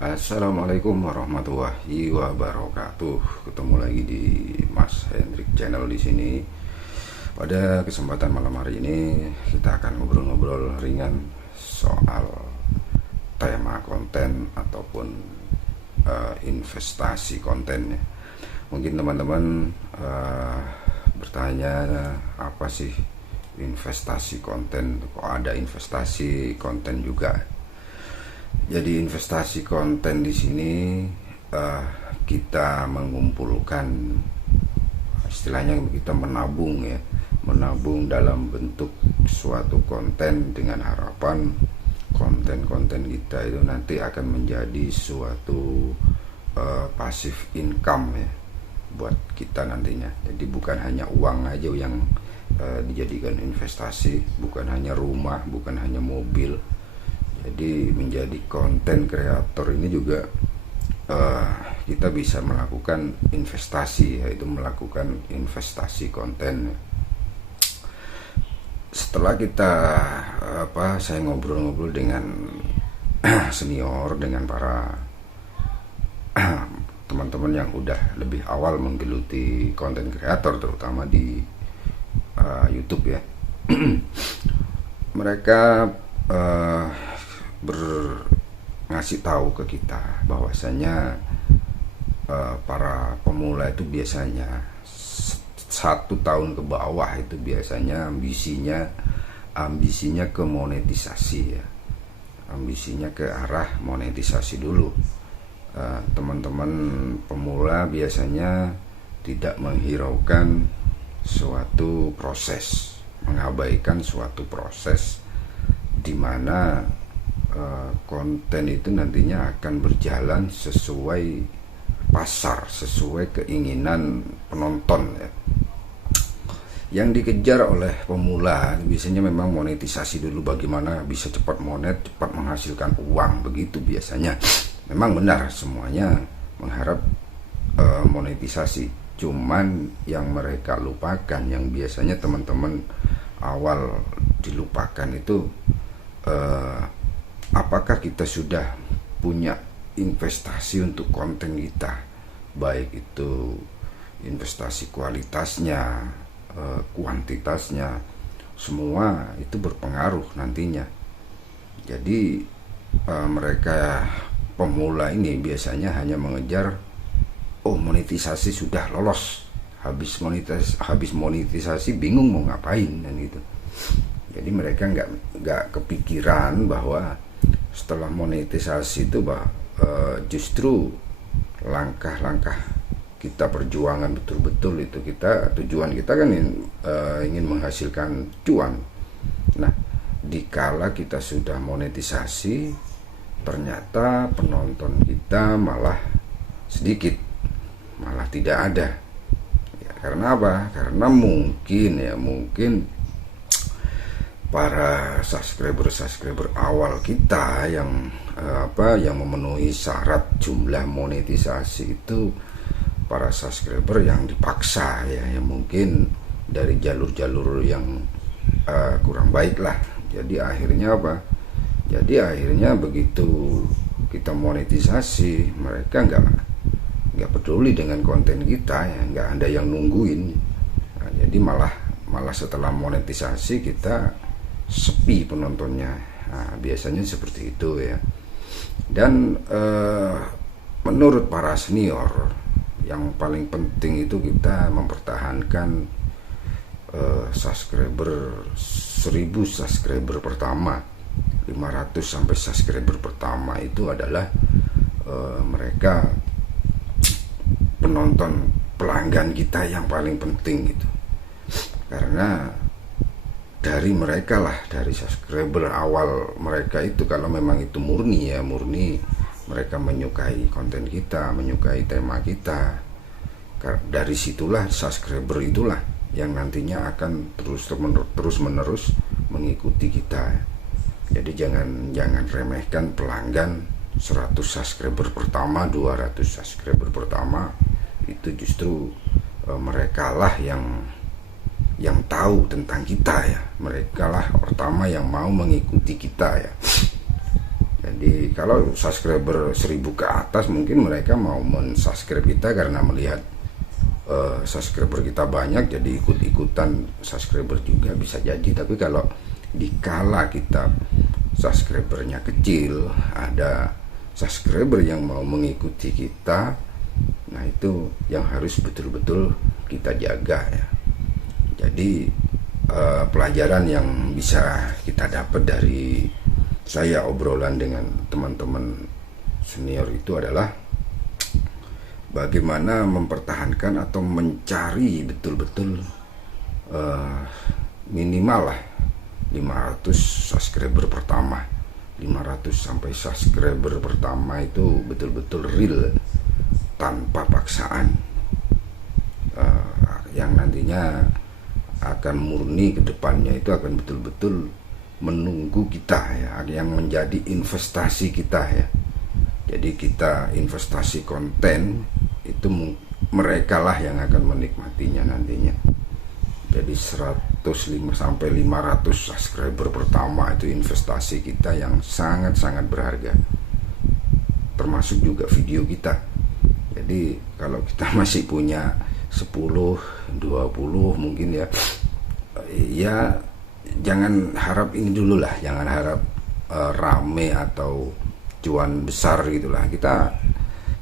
Assalamualaikum warahmatullahi wabarakatuh. Ketemu lagi di Mas Hendrik Channel di sini. Pada kesempatan malam hari ini kita akan ngobrol-ngobrol ringan soal tema konten ataupun investasi kontennya. Mungkin teman-teman bertanya, apa sih investasi konten? Kok ada investasi konten juga? Jadi investasi konten di sini kita mengumpulkan, istilahnya kita menabung ya, menabung dalam bentuk suatu konten dengan harapan konten-konten kita itu nanti akan menjadi suatu pasif income ya buat kita nantinya. Jadi bukan hanya uang aja yang dijadikan investasi, bukan hanya rumah, bukan hanya mobil. Jadi menjadi konten kreator ini juga kita bisa melakukan investasi, yaitu melakukan investasi konten. Setelah kita saya ngobrol-ngobrol dengan senior, dengan para teman-teman yang udah lebih awal menggeluti konten kreator, terutama di YouTube ya. Mereka ngasih tahu ke kita bahwasanya para pemula itu biasanya 1 tahun ke bawah itu biasanya ambisinya ke monetisasi ya, ambisinya ke arah monetisasi dulu. Teman-teman pemula biasanya tidak menghiraukan suatu proses, mengabaikan suatu proses di mana konten itu nantinya akan berjalan sesuai pasar, sesuai keinginan penonton ya. Yang dikejar oleh pemula biasanya memang monetisasi dulu, bagaimana bisa cepat cepat menghasilkan uang, begitu biasanya. Memang benar semuanya mengharap monetisasi, cuman yang mereka lupakan, yang biasanya teman-teman awal dilupakan itu apakah kita sudah punya investasi untuk konten kita, baik itu investasi kualitasnya, kuantitasnya, semua itu berpengaruh nantinya. Jadi mereka pemula ini biasanya hanya mengejar, monetisasi sudah lolos, habis monetisasi bingung mau ngapain dan gitu. Jadi mereka nggak kepikiran bahwa setelah monetisasi itu justru langkah-langkah kita perjuangan betul-betul itu, tujuan kita kan ingin menghasilkan cuan. Nah, dikala kita sudah monetisasi, ternyata penonton kita malah sedikit, malah tidak ada ya. Karena apa? Karena mungkin para subscriber awal kita yang memenuhi syarat jumlah monetisasi itu para subscriber yang dipaksa ya, yang mungkin dari jalur-jalur yang kurang baik lah. Jadi akhirnya Jadi akhirnya begitu kita monetisasi, mereka nggak peduli dengan konten kita ya, nggak ada yang nungguin. Nah, jadi malah setelah monetisasi kita sepi penontonnya. Nah, biasanya seperti itu ya. Dan menurut para senior, yang paling penting itu kita mempertahankan subscriber 1000 subscriber pertama, 500 sampai subscriber pertama itu adalah mereka penonton pelanggan kita yang paling penting gitu. Karena dari mereka lah, dari subscriber awal mereka itu, kalau memang itu murni mereka menyukai konten kita, menyukai tema kita, dari situlah subscriber itulah yang nantinya akan terus menerus mengikuti kita. Jadi jangan remehkan pelanggan 100 subscriber pertama, 200 subscriber pertama, itu justru mereka lah yang tahu tentang kita ya, mereka lah pertama yang mau mengikuti kita ya. Jadi kalau subscriber 1000 ke atas mungkin mereka mau mensubscribe kita karena melihat subscriber kita banyak, jadi ikut-ikutan subscriber juga bisa jadi. Tapi kalau dikala kita subscribernya kecil, ada subscriber yang mau mengikuti kita, nah itu yang harus betul-betul kita jaga ya. Jadi pelajaran yang bisa kita dapat dari saya obrolan dengan teman-teman senior itu adalah bagaimana mempertahankan atau mencari betul-betul minimal lah 500 subscriber pertama. 500 sampai subscriber pertama itu betul-betul real, tanpa paksaan, yang nantinya akan murni ke depannya itu akan betul-betul menunggu kita ya, yang menjadi investasi kita ya. Jadi kita investasi konten itu mereka lah yang akan menikmatinya nantinya. Jadi 105 sampai 500 subscriber pertama itu investasi kita yang sangat-sangat berharga. Termasuk juga video kita. Jadi kalau kita masih punya 10, 20 mungkin ya jangan harap ini dulu lah, jangan harap rame atau cuan besar gitulah. Kita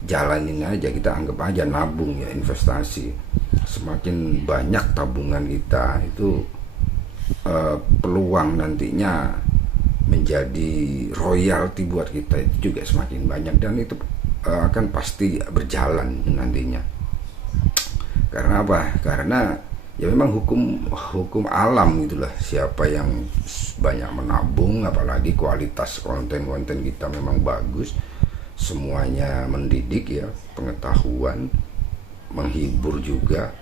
jalanin aja, kita anggap aja nabung ya, investasi. Semakin banyak tabungan kita itu peluang nantinya menjadi royalti buat kita itu juga semakin banyak, dan itu akan pasti berjalan nantinya. Karena apa? Karena ya memang hukum alam itulah, siapa yang banyak menabung, apalagi kualitas konten-konten kita memang bagus, semuanya mendidik ya, pengetahuan, menghibur juga,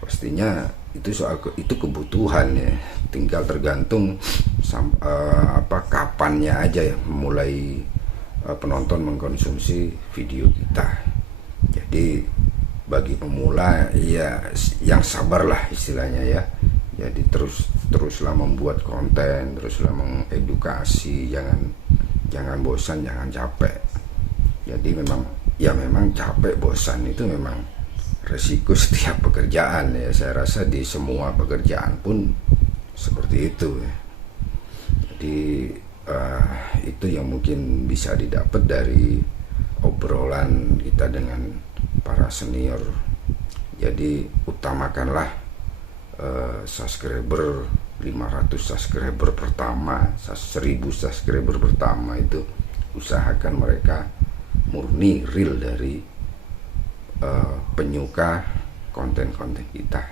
pastinya itu kebutuhan ya, tinggal tergantung kapannya aja ya mulai penonton mengkonsumsi video kita. Jadi bagi pemula ya yang sabar lah istilahnya ya. Jadi teruslah membuat konten, teruslah mengedukasi, jangan bosan, jangan capek. Jadi memang capek, bosan itu memang resiko setiap pekerjaan ya. Saya rasa di semua pekerjaan pun seperti itu ya. Jadi itu yang mungkin bisa didapat dari obrolan kita dengan para senior. Jadi utamakanlah subscriber 500 subscriber pertama, 1000 subscriber pertama itu usahakan mereka murni real dari penyuka konten-konten kita.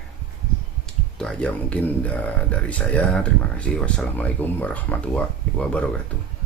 Itu aja mungkin dari saya. Terima kasih. Wassalamualaikum warahmatullahi wabarakatuh.